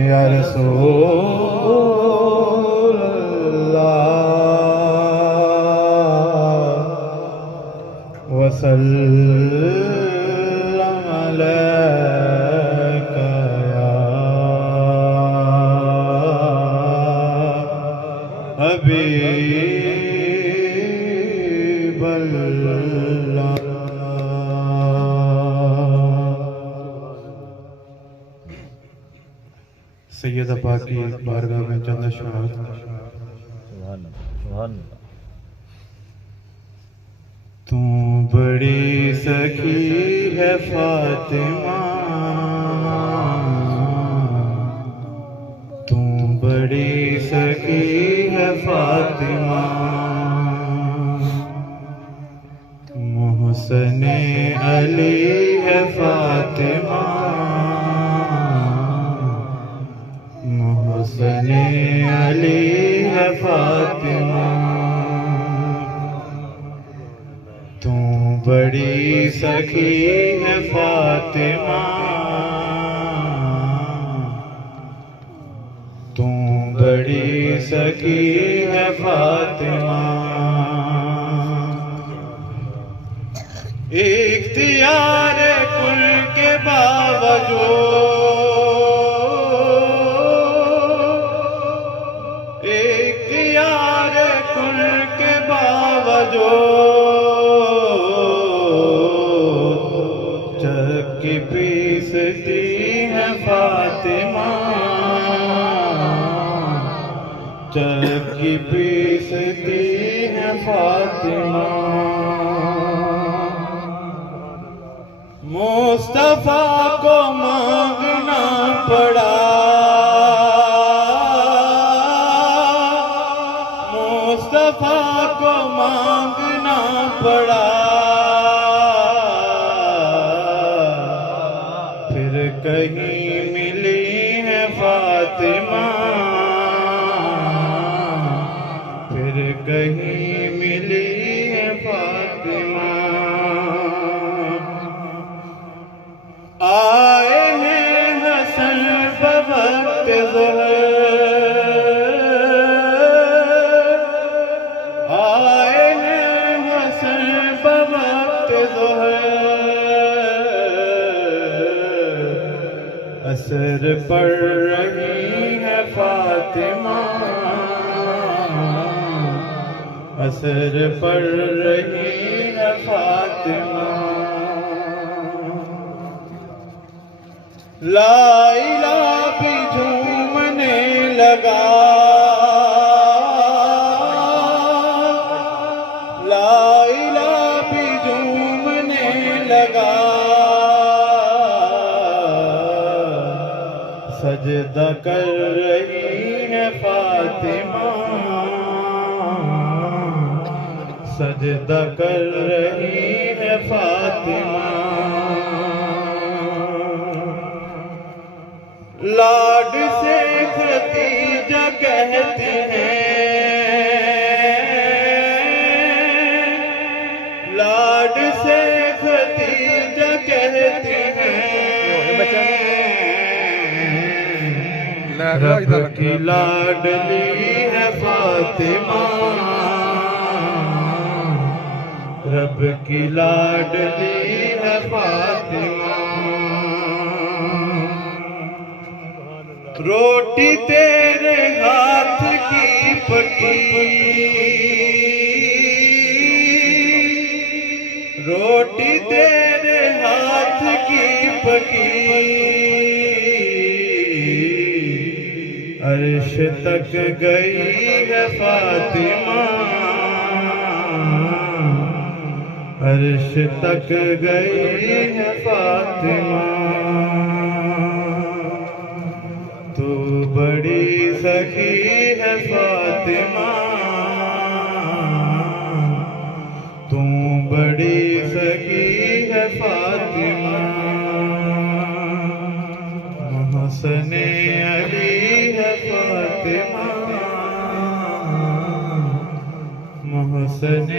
یا رسول اللہ وسلم علیک یا حبیب اللہ. سیدہ پاک کی بارگاہ میں چند اشعار. تو بڑی سخی ہے فاطمہ، تو بڑی سخی ہے فاطمہ، محسن علی ہے فاطمہ، محسن علی ہے فاطمہ. تو بڑی سخی ہے فاطمہ، تو بڑی سخی ہے فاطمہ. اختیار کل کے باوجود، اختیار کل کے باوجود چکی پیستی ہے فاطمہ، چکی پیستی ہے فاطمہ. مصطفیٰ کو مانگنا پڑا، مصطفیٰ کو مانگنا پڑا، پھر کہیں ملی ہے فاطمہ، پھر کہیں ملی ہے فاطمہ. آئے ہیں حسن بوقت ظہر، آئے ہیں حسن بوقت ظہر، اثر پڑ رہی ہے فاطمہ، اثر پڑ رہی ہے فاطمہ. لا الہ بھی جھومنے لگا، لا الہ بھی جھومنے لگا، سجدہ کر رہی ہے فاطمہ، سجدہ کر رہی ہے فاطمہ. لاڈ سے ختیجہ کہتے ہیں، لاڈ سے ختیجہ کہتے ہیں، رب کی لاڈلی ہے فاطمہ، رب کی لاڈلی ہے فاطمہ. روٹی تیرے ہاتھ کی پکی، روٹی تیرے ہاتھ کی پکی، عرش تک گئی ہے فاطمہ، عرش تک گئی ہے فاطمہ. تو بڑی سخی ہے فاطمہ، تو بڑی سخی ہے فاطمہ. محسن علی ہے فاطمہ، محسن